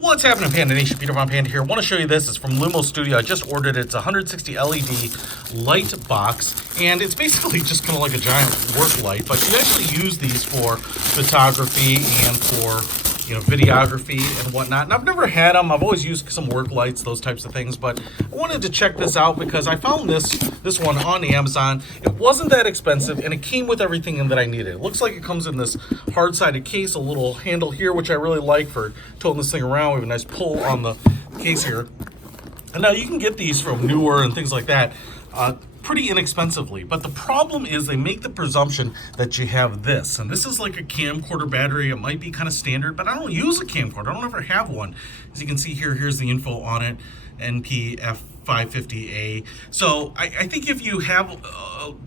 What's happening, Panda Nation? Peter Von Panda here. I want to show you this. It's from LimoStudio. I just ordered it. It's a 160 LED light box, and it's basically just kind of like a giant work light, but you actually use these for photography and for, you know, videography and whatnot. And I've never had them. I've always used some work lights, those types of things, but I wanted to check this out because I found this one on Amazon. It wasn't that expensive, and it came with everything that I needed. It looks like it comes in this hard-sided case, a little handle here, which I really like for toting this thing around. We have a nice pull on the case here. And now you can get these from Newer and things like that pretty inexpensively, but the problem is they make the presumption that you have this, and this is like a camcorder battery. It might be kind of standard, but I don't use a camcorder. I don't ever have one. As you can see here, here's the info on it, NP-F550A. So I think if you have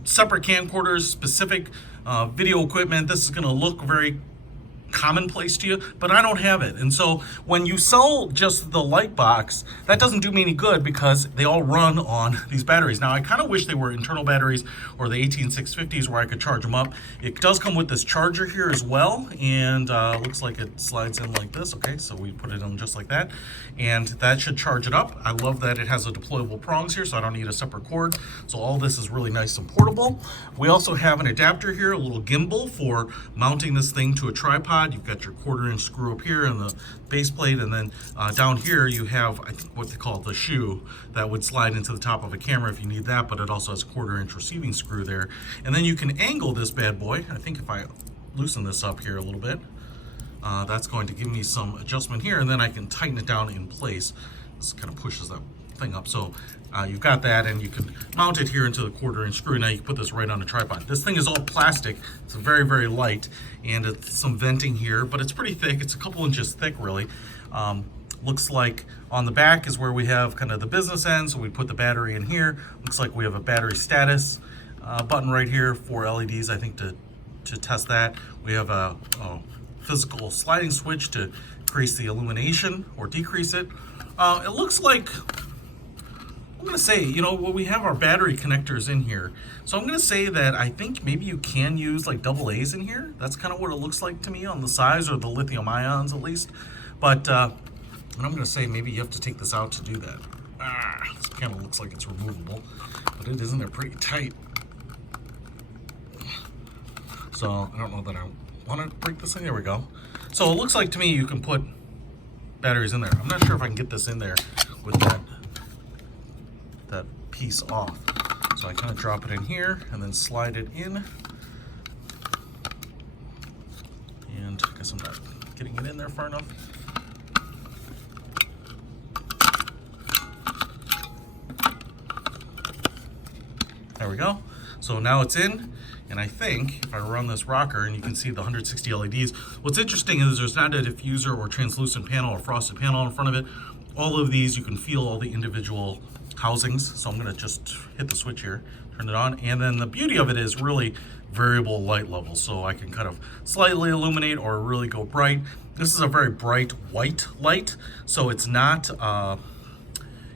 separate camcorders, specific video equipment, this is going to look very commonplace to you, but I don't have it. And so when you sell just the light box, that doesn't do me any good because they all run on these batteries. Now I kind of wish they were internal batteries or the 18650s where I could charge them up. It does come with this charger here as well, and looks like it slides in like this. Okay, so we put it in just like that, and that should charge it up. I love that it has a deployable prongs here, so I don't need a separate cord. So all this is really nice and portable. We also have an adapter here, a little gimbal for mounting this thing to a tripod. You've got your 1/4-inch screw up here and the base plate, and then down here you have, I think, what they call the shoe that would slide into the top of a camera if you need that, but it also has a 1/4-inch receiving screw there. And then you can angle this bad boy. I think if I loosen this up here a little bit, that's going to give me some adjustment here, and then I can tighten it down in place. This kind of pushes that thing up. So you've got that, and you can mount it here into the 1/4-inch screw. Now you can put this right on a tripod. This thing is all plastic. It's very, very light, and it's some venting here, but it's pretty thick. It's a couple inches thick, really. Looks like on the back is where we have kind of the business end, so we put the battery in here. Looks like we have a battery status button right here for LEDs, I think, to test that. We have a physical sliding switch to increase the illumination or decrease it. It looks like, I'm going to say, you know, well, we have our battery connectors in here. So I'm going to say that I think maybe you can use like AA in here. That's kind of what it looks like to me on the size, or the lithium ions at least. But and I'm going to say maybe you have to take this out to do that. This kind of looks like it's removable, but it isn't. They're pretty tight. So I don't know that I want to break this thing. There we go. So it looks like to me you can put batteries in there. I'm not sure if I can get this in there with that piece off. So I kind of drop it in here and then slide it in. And I guess I'm not getting it in there far enough. There we go. So now it's in, and I think if I run this rocker, and you can see the 160 LEDs, what's interesting is there's not a diffuser or translucent panel or frosted panel in front of it. All of these, you can feel all the individual housings. So I'm going to just hit the switch here, turn it on, and then the beauty of it is really variable light levels, so I can kind of slightly illuminate or really go bright. This is a very bright white light, so it's not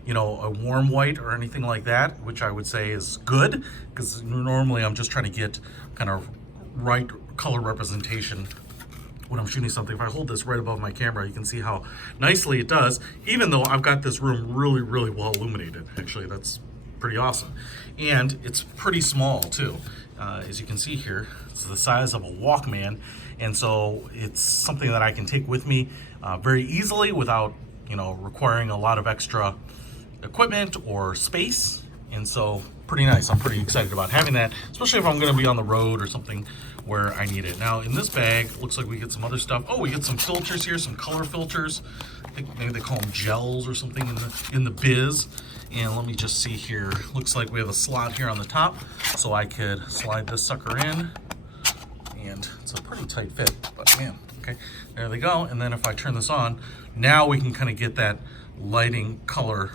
you know, a warm white or anything like that, which I would say is good, because normally I'm just trying to get kind of right color representation when I'm shooting something. If I hold this right above my camera, you can see how nicely it does, even though I've got this room really, really well illuminated. Actually, that's pretty awesome. And it's pretty small too. As you can see here, it's the size of a Walkman, and so it's something that I can take with me very easily without, you know, requiring a lot of extra equipment or space. And so pretty nice. I'm pretty excited about having that, especially if I'm going to be on the road or something where I need it. Now in this bag, looks like we get some other stuff. Oh, we get some filters here, some color filters. I think maybe they call them gels or something in the biz. And let me just see here. Looks like we have a slot here on the top, so I could slide this sucker in, and it's a pretty tight fit, but man, okay, there they go. And then if I turn this on, now we can kind of get that lighting color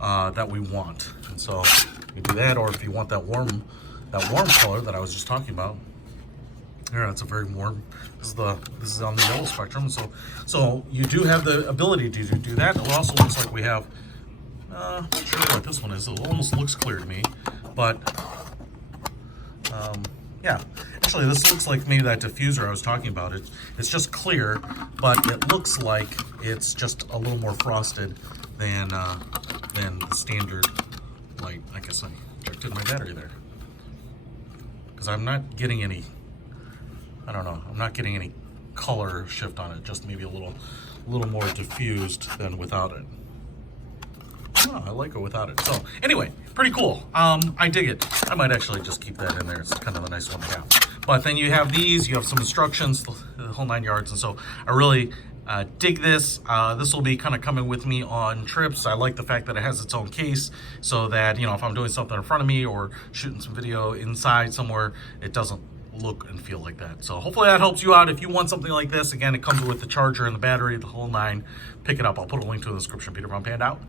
that we want. And so you do that, or if you want that warm color that I was just talking about. Here, that's a very warm. This is on the yellow spectrum. So you do have the ability to do that. It also looks like we have. Not sure what this one is. It almost looks clear to me, but yeah. Actually, this looks like maybe that diffuser I was talking about. It's just clear, but it looks like it's just a little more frosted than the standard light. I guess I injected my battery there. Because I'm not getting any, I don't know, I'm not getting any color shift on it, just maybe a little more diffused than without it. Oh, I like it without it. So anyway, pretty cool. I dig it. I might actually just keep that in there. It's kind of a nice one to have. But then you have these, you have some instructions, the whole 9 yards. And so I really dig this. This will be kind of coming with me on trips. I like the fact that it has its own case so that, you know, if I'm doing something in front of me or shooting some video inside somewhere, it doesn't look and feel like that. So hopefully that helps you out. If you want something like this, again, it comes with the charger and the battery, the whole 9. Pick it up. I'll put a link to it in the description. Peter from Panda out.